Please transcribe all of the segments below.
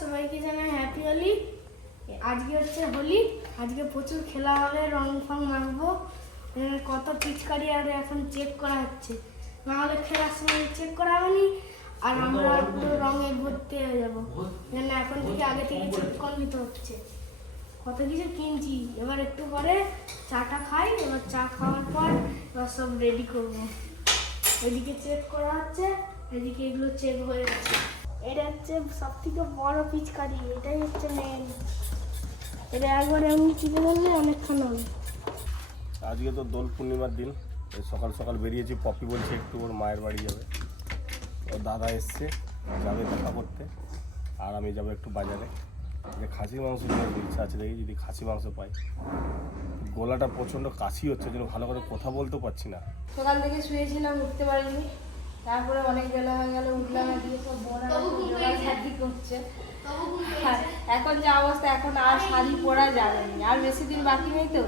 সবাইকে জানাই হ্যাপি হোলি আজকে হচ্ছে হোলি আজকে প্রচুর খেলা হবে রং ফং মাখবো কত পিচকারি আর এখন চেক করা হচ্ছে। না হলে খেলার সময় চেক করা হয়নি। আর আমরা একটু রঙে ভর্তি হয়ে যাব। এখানে এখন থেকে আগে থেকে চেক করে নিতে হচ্ছে। কত কিছু কিনছি। এবার একটু পরে চাটা খাই এবার চা খাওয়ার পর এবার সব রেডি করব। এদিকে চেক করা হচ্ছে এদিকে এগুলো চেক হয়ে গেছে। এটা হচ্ছে সব থেকে বড় পিচকারি এটাই হচ্ছে মেন এটা একবার এমনি চিপে ধরলে অনেকক্ষণ হবে। আজকে তো দোল পূর্ণিমার দিন এই সকাল সকাল বেরিয়েছি পপি বলছে একটু ওর মায়ের বাড়ি যাবে। ওর দাদা এসছে যাবে দেখা করতে আর আমি যাব একটু বাজারে। যে খাসি মাংস ইচ্ছা আছে দেখি যদি খাসি মাংস পাই। গলাটা প্রচণ্ড কাশি হচ্ছে যেন ভালো করে কথা বলতেও পারছি না। সকাল থেকে শুয়েছিলাম উঠতে পারিনি। তারপরে অনেক বেলা হয়ে গেল উঠলাম দিয়ে সব বোনা করছে। এখন যে অবস্থা এখন আর শাড়ি পরা যাবে না। আর বেশি দিন বাকি নেই তো।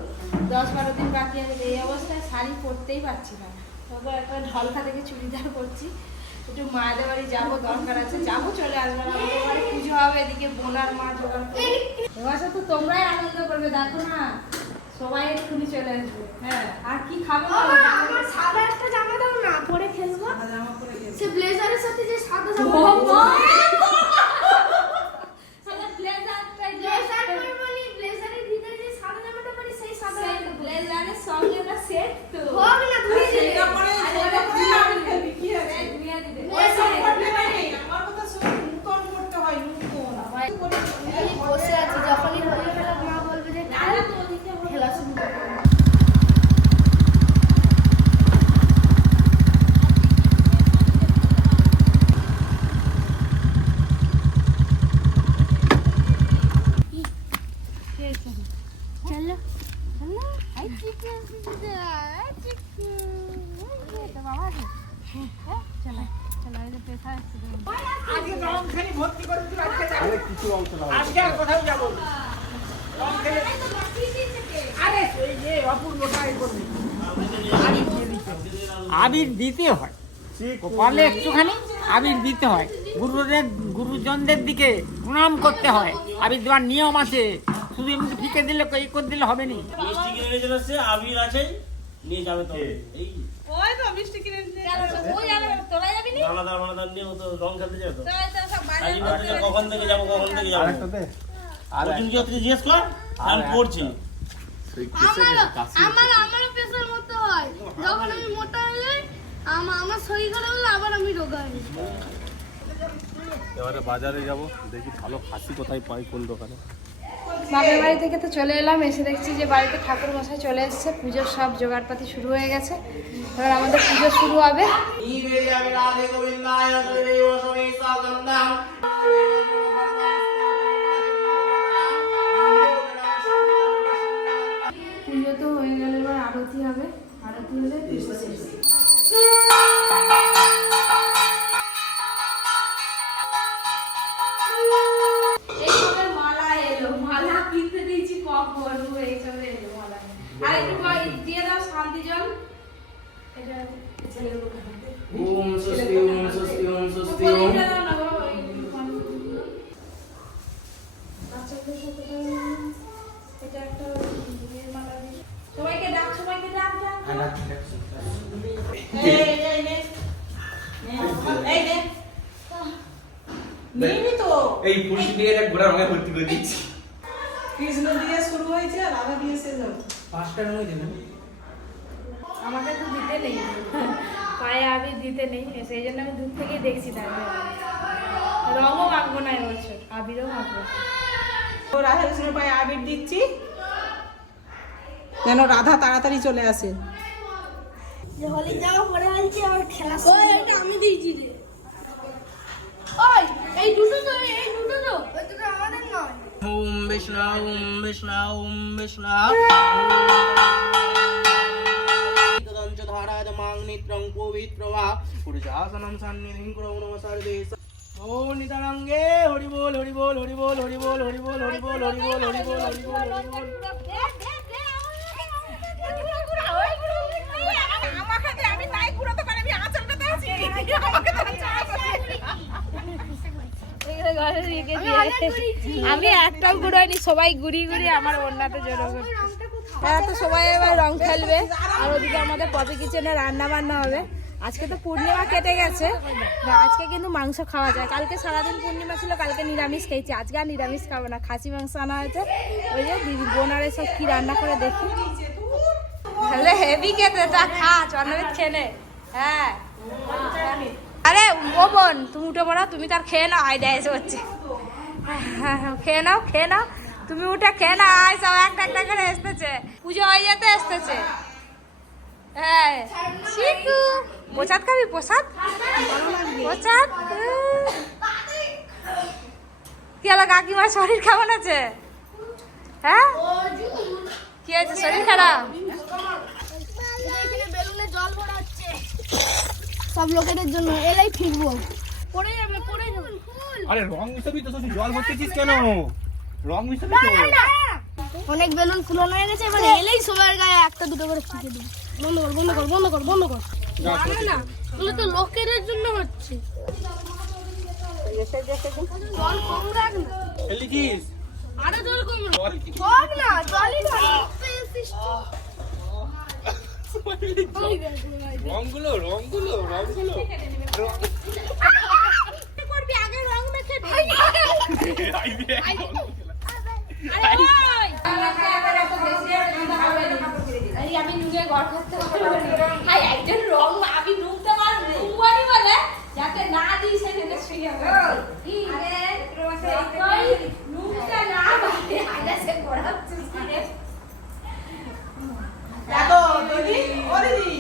দশ বারো দিন বাকি আছে। এই অবস্থায় শাড়ি পরতেই পারছি না। তবে এখন ঢলকা থেকে চুড়িদার করছি একটু মায়েদের বাড়ি যাব দরকার আছে। যাব চলে আসব আমাদের বাড়ি পুজো হবে এদিকে বোনার মা জোগাড় করবে এবছর তো তোমরাই আনন্দ করবে দেখো না। সবাই এক্ষুনি চলে আসবে। হ্যাঁ আর কি খাবে বলো? আমার সাদা একটা জামা দাও না পরে খেলব সে ব্লেজারের সাথে যে সাদা ও জামা মা! সাদা ব্লেজারটাই যে- ব্লেজার পরবো নি ব্লেজারের ভিতরে যে সাদা জামাটা পরি সেই সাদা সেই জামাটা পরবো। ব্লেজারের সঙ্গে না সেট তো। হোক না ধুয়ে দিলে সেটা পরে সেটা পরে আমি খেলি, কি আছে? এই ধুয়ে দিলে। ওই সেট। এই বসে আছি যখনই হোলি খেলা মা বলবে যে না, না, তো ওদিকে বলো। খেলা শুরু করব চলো চলো আই চিকু আই চিকু তো বাবা রে হ্যাঁ চলো চলো এই যে পেশা আসছে আজকে রং খালি ভর্তি করে দিল আজকে যাব অনেক কিছু অংশ না আজকে আর কোথাও যাব না। রং খেলে আরে এই যে অপূর্বটা এই করবে আবির দিতে হয়। পারলে একটুখানি আবির দিতে হয়। গুরুদের গুরুজনদের দিকে প্রণাম করতে হয়। আবির দেওয়ার নিয়ম আছে। শুধু এমনি ফিকে দিলে এই করে দিলে হবে না। মিষ্টি কিনে চলে আবির আছে নিয়ে যাবে তো। এই ওই যাবে, তোরা যাবি নি? দানাদার মানাদার নিয়ে তো রং খেলতে যাবে তো। কখন থেকে যাব। কখন থেকে যাব? আরেকটাতে? কি জিজ্ঞেস কর আমি পড়ছি। আমার আমারও পেশার মতো হয়। যখন আমি মোটা হলে আমার আমার শরীর খারাপ হলে আবার আমি রোগা হই। এবারে বাজারে যাব দেখি ভালো খাসি কোথায় পাই কোন দোকানে। বাপের বাড়ি থেকে তো চলে এলাম এসে দেখছি যে বাড়িতে ঠাকুর মশাই চলে এসেছে। পুজোর সব জোগাড়পাতি শুরু হয়ে গেছে। এবার আমাদের পুজো শুরু হবে। পুজো Aklını hep yüzme seçsin. ওম স্বস্তি ওম স্বস্তি ওম স্বস্তি ওম বাচ্চাদের সাথে দিয়ে একটা গোড়া রঙে ভর্তি করে দিচ্ছি। কৃষ্ণ দিয়ে শুরু হয়েছে আর রাধা দিয়ে শেষ হবে। পাঁচটা রঙই দেবেন আমাকে তো দিতে নেই। পায়ে আবির দিতে নেই। সেই জন্য আমি দূর থেকেই দেখছি তাহলে রঙও মাখবো না এবছর আবিরও মাখবো। তো রাধা কৃষ্ণের পায়ে আবির দিচ্ছি। যেন রাধা তাড়াতাড়ি চলে আসে। হোলি জামা পরে আনছি আমার খেলা আমি দিয়েছি রে। ওই এই দুটো তো নয় ওম বিষ্ণু ওম বিষ্ণু ওম বিষ্ণু তদঞ্চ ধারাদ মাং নিত্রং পবিত্রবা পুরুষাসনম সন্নিধিং কুরৌ নম সর্বে ও নিতারঙ্গে হরি বল হরি বল হরি বল হরি বল হরি বল হরি বল হরি বল হরি বল হরি বল হরি বল আমাকে দে, আমি নাই ঘুরাতে পারি আমি আঁচলটা দিয়েছি আমাকে ঘরে রেখে আমি। আমি একটাও ঘুরাইনি সবাই ঘুরি ঘুরি আমার ওড়নাতে জড়ো করে হ্যাঁ তো সবাই এবার রং খেলবে আর ওদিকে আমাদের পপি কিচেনে রান্না বান্না হবে। আজকে তো পূর্ণিমা কেটে গেছে। না, আজকে কিন্তু মাংস খাওয়া যায়। কালকে সারাদিন পূর্ণিমা ছিল কালকে নিরামিষ খেয়েছি। আজকে আর নিরামিষ খাব না খাসি মাংস আনা হয়েছে। ওই যে দিদি বোনারে সব কি রান্না করে দেখি। তাহলে হেভি খেতে তা খা চন্দ্রবিদ নে। হ্যাঁ আরে, ও বোন, তুমি উঠে পড়ো, তুমি তার খেয়ে নাও আইডিয়া এসে হচ্ছে খেয়ে নাও খেয়ে নাও, তুমি উঠে খেয়ে নাও, আয়, সব একটা একটা করে এসতেছে। পুজো হয়ে যেতে এসতেছে। হ্যাঁ শিকু প্রসাদ খাবি, প্রসাদ? প্রসাদ? কি হলো, কাকিমার শরীর কেমন আছে? হ্যাঁ? কি আছে শরীর খারাপ এখানে বেলুনে জল ভরা হচ্ছে সব লোকেদের জন্য এলাই ফিরবো। পড়ে যাবে পড়ে যাবে। আরে রং মিশাবি তো শশী জল ভরতেছিস কেন? রং মিশাবি তো। অনেক বেলুন ফুলানো হয়ে গেছে এবার এলেই সবার গায়ে একটা দুটো করে ফুটে দেবো। বন্ধ কর বন্ধ কর বন্ধ কর বন্ধ কর। না বলে তো লোকের জন্য হচ্ছে। জল কম রাখ না। জল কম রাখ। না জলই না। রংগুলো রংগুলো রংগুলো আমি নুনে ঘর করতে পারব হাই একজন রং আমি নুনতে পারব নুনবাড়ি বলে যাতে না দিই সে যেতে শুয়ে কি আরে নুনটা না বাড়ে আইলা সে পড়াচ্ছে দেখো দিদি ও দিদি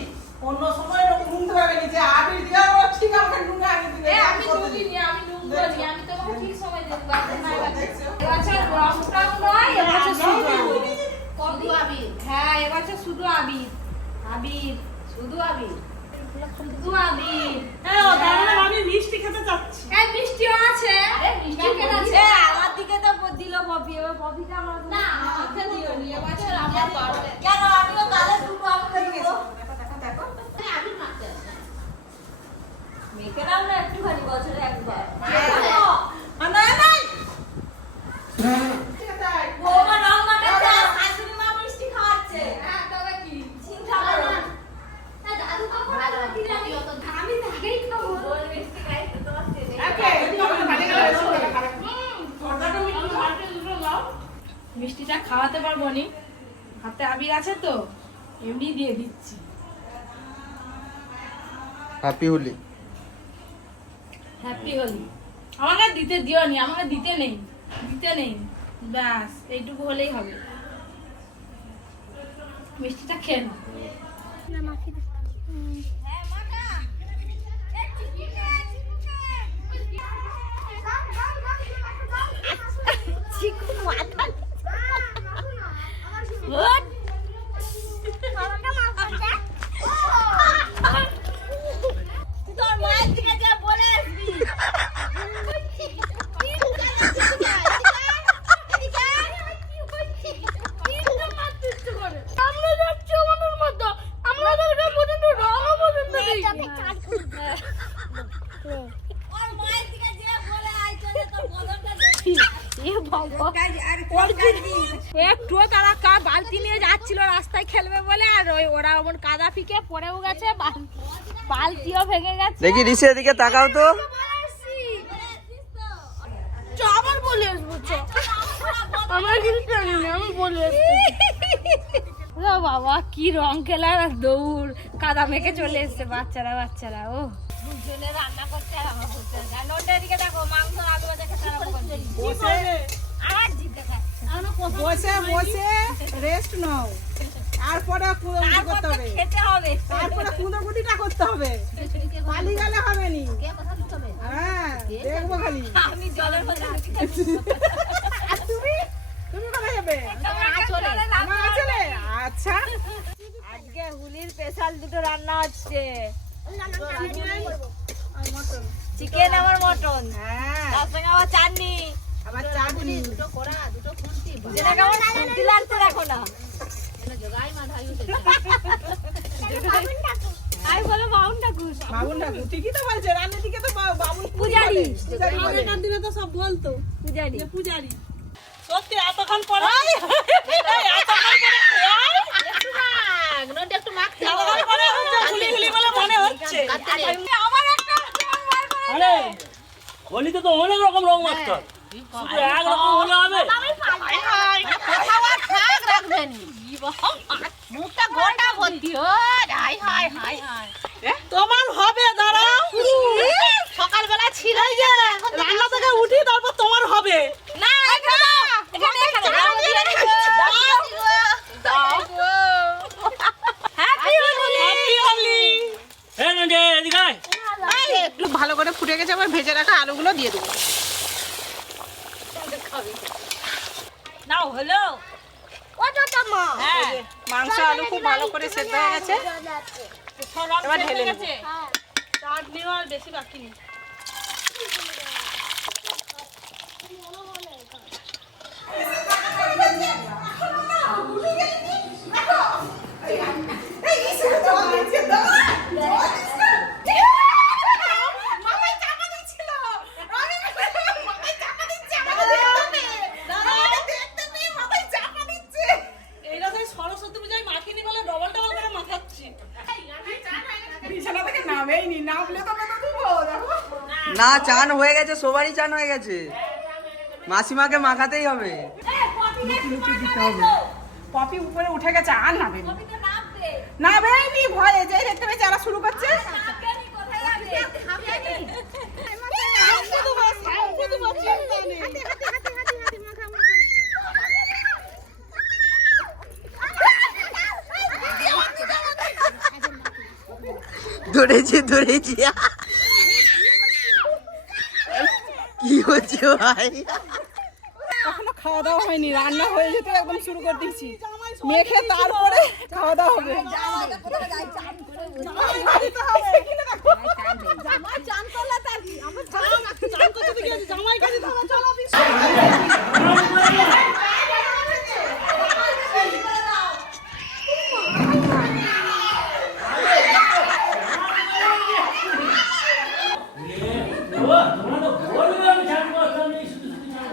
অন্য সময় এরকম নুনতে পারবে না যে আবির দেওয়ার পর ঠিক আমাকে নুন আগে দিবে এ আমি নুনি নি আমি নুন বলি আমি তোমাকে ঠিক সময় দেব বাচ্চা নাই বাচ্চা এবছর রং টং নয় এবছর শুধু শুধু আবির হ্যাঁ এবছর শুধু আবির আবির শুধু আবির শুধু আবির। হ্যাঁ ও তাহলে আমি মিষ্টি খেতে চাচ্ছি। হ্যাঁ মিষ্টিও আছে। আরে মিষ্টি কেন আছে আমার দিকে তো দিল পপি এবার পপিটা আমার না আমাকে দিও নি এবছর আমার পারবে কেন আমিও গালে দুটো আমাকে দিও আমি মাখতে মেখে নাও না একটুখানি বছরে একবার। না না বৌমা রং মাখাচ্ছে আর শাশুড়ি মা মিষ্টি খাওয়াচ্ছে হ্যাঁ তবে কি চিন্তা করো না দাদু কাপড় লাগবে দিলে আমি অত আমি তাকেই খাব বল মিষ্টি খাই তো তোমার ছেলে ওকে তুমি ভালো করে এসো মিষ্টিটা খাওয়াতে পারব নি? হাতে আবির আছে তো এমনি দিয়ে দিচ্ছি। হ্যাপি হোলি হ্যাপি হোলি আমাকে দিতে দিও নি আমাকে দিতে নেই দিতে নেই। ব্যাস এইটুকু হলেই হবে। মিষ্টিটা খেয়ে নাও। তোর মায়ের দিকে যা বলে আসবি আমরা যাচ্ছি আমাদের মতো আমাদেরকে পর্যন্ত রঙও পর্যন্ত নেই ওর মায়ের দিকে যা বলে আয় চলে তোর বদনটা দেখি একটু তারা কা বালতি নিয়ে যাচ্ছিল রাস্তায় খেলবে বলে আর ওই ওরা ওমন কাদা ফিকে পড়েও গেছে বাল- বালতিও ভেঙে গেছে দেখি রিসের দিকে তাকাও তো। চ, আবার বলে আসব চ। আমরা কিন্তু জানি না আমি বলে আসব। ও বাবা কি রং খেলার আর দৌড়। কাদা মেখে চলে এসছে বাচ্চারা বাচ্চারা ও। দুজনে রান্না করছে আর আমার করতে আর নোটের দিকে দেখো মাংস আলু ভাজা খেতে আরম্ভ করছে। বসে। আর খাচ্ছে বসে বসে রেস্ট নাও। তারপরে কুদোকুদি করতে হবে। খেতে হবে। তারপরে কুদোকুদিটা করতে হবে। পালি গেলে হবে নি। হ্যাঁ দেখব খালি। আমি জলের মধ্যে আর তুমি? তুমি কোথায় যাবে? আমার? আচ্ছা। আজকে হুলির স্পেশাল দুটো রান্না হচ্ছে। চিকেন আমার মটন হ্যাঁ। তার সঙ্গে আবার চাটনি। আবার চাটনি। যেটা কেমন? ফুটি লাগছে দেখো না আমি বলে বাউন ঠাকুর বাবুন ঠাকুর ঠিকই তো বলছে রান্নার দিকে তো বা- বাবুন পূজারি। পূজারি আগেকার দিনে তো সব বলতো। পূজারি। পূজারি। সত্যি এতক্ষণ পরে এতক্ষণ পরে হচ্ছে গুলি গুলি বলে মনে হচ্ছে। আমার একটা আরে হোলিতে তো অনেক রকম রং মাখতে হয়। শুধু এক রকম হলে হবে। কোথাও আর থাক রাখবেন মুখটা গোটা ভর্তি। হয় হাই হাই। হাই হাই তোমার হবে দাঁড়াও সকালবেলা ছিল রান্না থেকে উঠি তারপর তোমার হবে না এখানে এখানে এখানে দাও দিয়ে দাও দাও হ্যাপি হোলি হ্যাপি হোলি হ্যাঁ নন্টে এদিকে আয়। একটু ভালো করে ফুটে গেছে আবার ভেজে রাখা আলুগুলো দিয়ে দেবো নাও হলো ও জোটা মা হ্যাঁ মাংস আলু খুব ভালো করে সেদ্ধ হয়ে গেছে এবার ঢেলে নেব চাটনিও আর বেশি বাকি নেই এইটা সেই সরস্বতী পূজায় মাখিনি বলে ডবল ডবল করে মাখাচ্ছি বিছানা থেকে নামেইনি নামলে তো মেনে দেবো দেখো না চান হয়ে গেছে সবারই চান হয়ে গেছে। মাসিমাকে মাখাতেই হবে। পপি উপরে উঠে গেছে আর নাবে নাবেইনি ভয়ে যে দেখতে পেয়েছে আরা শুরু করছে। ধরেছি ধরেছি ভাই এখনও খাওয়া দাওয়া হয়নি রান্না হয়ে যেতে একদম শুরু করে দিয়েছি। মেখে তারপরে খাওয়া দাওয়া হবে তোমরা তো বলবে আমি চান করতাম এই শুধু শুধু চান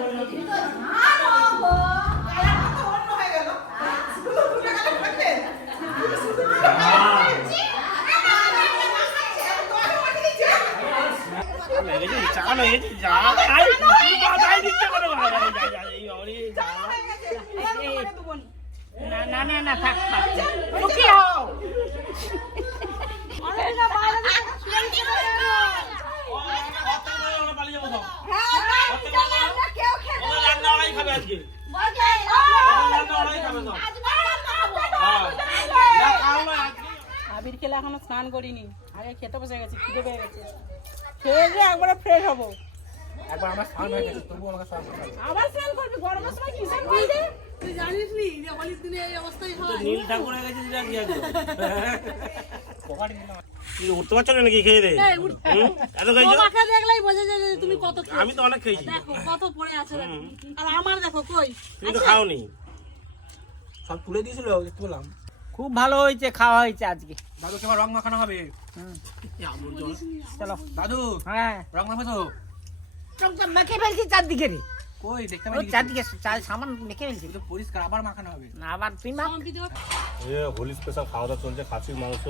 করলাম। চান হয়েছে, যা। আই, বাধাই? যা, যা, এই বাবারে, যা। না না না না থাক থাক লুকিয়ে হও আমরা পালিয়ে যাব সব। ওরা রান্না ওরাই খাবে আজকে। ওরা রান্না ওরাই খাবে সব। হ্যাঁ। না, খাও না, আজকে। খেলে এখনও স্নান করিনি। আগে খেতে বসে গেছি খিদে পেয়ে গেছে। খেয়ে দিয়ে একবারে ফ্রেশ হব। একবার আমার স্নান হয়ে গেছে তবু আমাকে স্নান করতে আবার স্নান করবি? গরমের সময় কিসের বলতে তুই জানিস নি যে হোলির দিনে এই অবস্থাই তো নীল ঠাকুর হয়ে গেছে যেটা কি একদম। উঠতে পারছ না নাকি খেয়ে দে এত খাইছো? তোমাকে দেখলেই বোঝা যায় যে তুমি কত আমি তো অনেক খেয়েছি। দেখো কত পড়ে আছে। দেখো। আর আমার দেখো কই? তুমি তো খাওনি। সব তুলে দিয়েছিল পেলাম খুব ভালো হয়েছে খাওয়া হয়েছে আজকে। দাদু কেবার রং মাখানো হবে। চলো। দাদু হ্যাঁ। রং মাখবে তো রংটা মেখে ফেলছি চারদিকে রে। কই দেখতে চারদিকে চার সামান মেখে ফেলছি। তো পরিষ্কার আবার মাখানো হবে। না আবার তুই মাখ এ হোলি স্পেশাল খাওয়া দাওয়া চলছে খাসির মাংস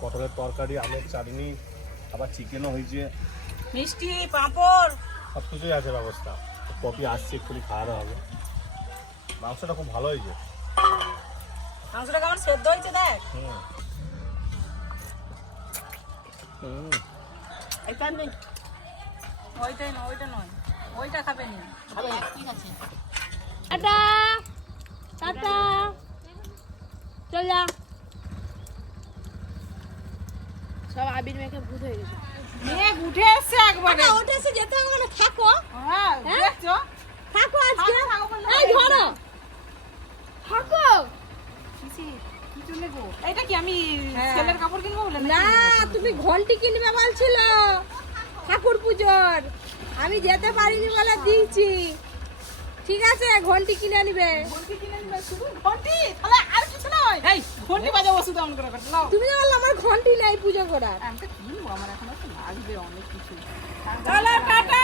পটলের তরকারি আমের চাটনি আবার চিকেনও হয়েছে। মিষ্টি পাঁপড়। সব কিছুই আছে ব্যবস্থা। কপি আসছে খাওয়া দাওয়া হবে। মাংসটা খুব ভালো হয়েছে। মাংসটা কেমন সেদ্ধ হয়েছে দেখ। এটা নেই ওইটাই ওইটা নয়। ওইটা খাবে নি। টাটা। টাটা। চল যা। সব আবির মেখে ভূত হয়ে গেছে। মেয়ে উঠে এসছে একবারে। ওটা এসে যেতে হবে না থাকো। হ্যাঁ দেখছ। থাকো আজকে। এই ধরো থাকো এটা কি আমি ছেলের কাপড় কিনবো বলে না তুমি ঘন্টি কিনবে বলছিল। ঠাকুর পুজোর। আমি যেতে পারিনি বলে দিয়েছি। ঠিক আছে ঘন্টি কিনে নিবে ঘন্টি কিনে নিবে শুধু ঘন্টি? তাহলে আর কিছু নয়। নয় এই ঘন্টি বাজাবো শুধু এমন করে করে। লাও তুমি বললে আমার ঘন্টি নেই পুজো করার। আমি তো কিনবো আমার এখন লাগবে অনেক কিছু। চলো টাটা!